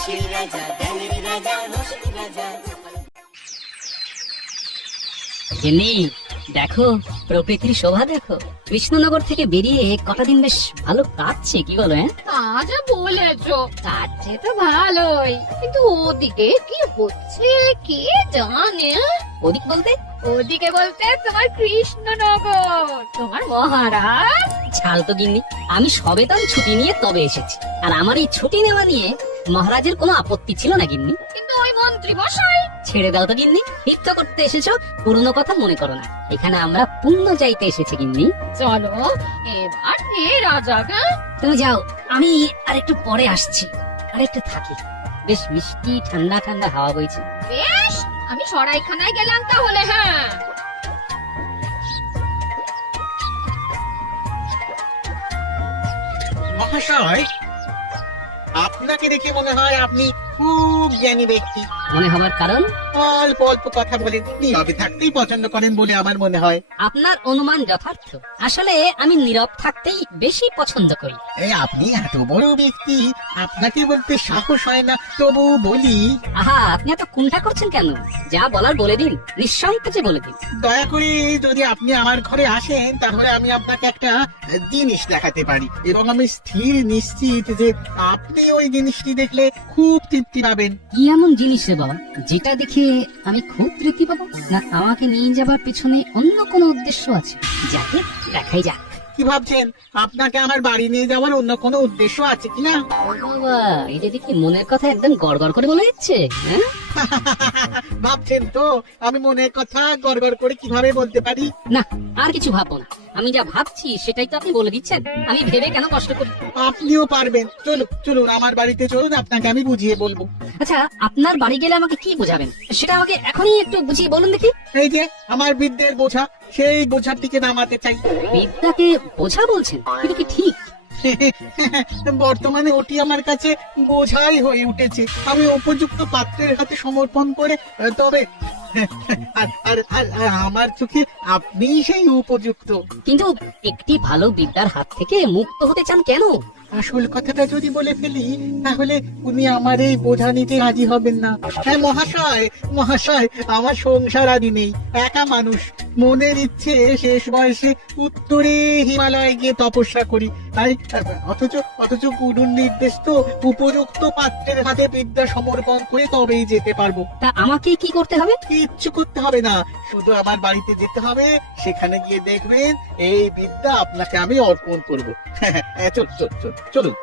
হাসির রাজা, জ্ঞানের রাজা, রসিক রাজা। গিন্নি দেখো, প্রকৃতির শোভা দেখো। কৃষ্ণনগর থেকে বেরিয়ে কটা দিন বেশ ভালো কাটছে, কি বলো? তা যা বলেছো, কাটছে তো ভালোই, কিন্তু ওদিকে কি হচ্ছে কে জানে। ওদিক বলতে? ওদিকে বলতে তোমার কৃষ্ণনগর, তোমার মহারাজ। ছাল তো গিন্নি, আমি সবে তো ছুটি নিয়ে তবে এসেছি, আর আমার এই ছুটি নেওয়া নিয়ে মহারাজের কোনো আপত্তি ছিল না গিন্নি। কিন্তু ওই মন্ত্রী মশাই। ছেড়ে দাও তো গিন্নি, তীর্থ করতে এসেছো, পুরনো কথা মনে করো না। এখানে আমরা পুণ্য যাইতে এসেছি গিন্নি। চলো এবার নে রাজাকে। তুমি যাও, আমি আর একটু পরে আসছি। আর একটু থাকি, বেশ মিষ্টি ঠান্ডা ঠান্ডা হাওয়া বইছে। বেশ, আমি সরাইখানায় গেলাম তাহলে। হ্যাঁ, মহাশয়, আপনাকে দেখে মনে হয় আপনি খুব জ্ঞানী ব্যক্তি। মনে হবার কারণ? অল্প অল্প কথা বলেন, নীরবে থাকতেই পছন্দ করেন বলে আমার মনে হয়। আপনার অনুমান যথার্থ। আসলে আমি নীরব থাকতেই বেশি পছন্দ করি। এই আপনি এত বড় ব্যক্তি, আপনাকে বলতে সাহস হয় না, তবু বলি। আহা, আপনি এত কুণ্ঠা করছেন কেন? যা বলার বলে দিন, নিঃসংকোচে বলে দিন। দয়া করে যদি আপনি আমার ঘরে আসেন, তাহলে আমি আপনাকে একটা জিনিস দেখাতে পারি, এবং আমি স্থির নিশ্চিত যে আপনি ওই জিনিসটি দেখলে খুব তৃপ্তি পাবেন। কি এমন জিনিস রে বাবা, যেটা দেখে আমি খুব তৃপ্তি পাবো? না আমাকে নিয়ে যাবার পেছনে অন্য কোনো উদ্দেশ্য আছে? যাকে দেখাই যাক। কি ভাবছেন, আপনাকে আমার বাড়ি নিয়ে যাওয়ার অন্য কোনো উদ্দেশ্য আছে কিনা? ও বাবা, এটা দেখি মনের কথা একদম গড়গড় করে বলে যাচ্ছে। হ্যাঁ, ভাবছেন তো আমি মনের কথা গড়গড় করে কিভাবে বলতে পারি? না আর কিছু ভাববো না। আমি যা ভাবছি সেটাই তো আপনি বলে দিচ্ছেন, আমি ভেবে কেন কষ্ট করি? আপনিও পারবেন। চলুন চলুন, আমার বাড়িতে চলুন, আপনাকে আমি বুঝিয়ে বলবো। আচ্ছা, আপনার বাড়ি গেলে আমাকে কি বোঝাবেন সেটা আমাকে এখনই একটু বুঝিয়ে বলুন দেখি। এই যে আমার বিদ্যের বোঝা, সেই বোঝার দিকে নামাতে চাই। বিদ্যাকে বোঝা বলছেন? এটা কি ঠিক? বর্তমানে ওটি আমার কাছে বোঝাই হয়ে উঠেছে। আমি উপযুক্ত পাত্রের হাতে সমর্পণ করে তবে আর আমার চোখে আপনি সেই উপযুক্ত। কিন্তু একটি ভালো বিদ্যার হাত থেকে মুক্ত হতে চান কেন? আসল কথাটা যদি বলে ফেলি, তাহলে উনি আমার এই বোঝা নিতে রাজি হবেন না। হ্যাঁ মহাশয়, মহাশয়, আমার সংসার আদি নেই, একা মানুষ। মনের ইচ্ছে শেষ বয়সে উত্তরে হিমালয়ে গিয়ে তপস্যা করি। তাই অথচ গুরুর নির্দেশ তো উপযুক্ত পাত্রের হাতে বিদ্যা সমর্পণ করে তবেই যেতে পারবো। তা আমাকে কি করতে হবে? কিচ্ছু করতে হবে না, শুধু আমার বাড়িতে যেতে হবে। সেখানে গিয়ে দেখবেন এই বিদ্যা আপনাকে আমি অর্পণ করবো। চলুন।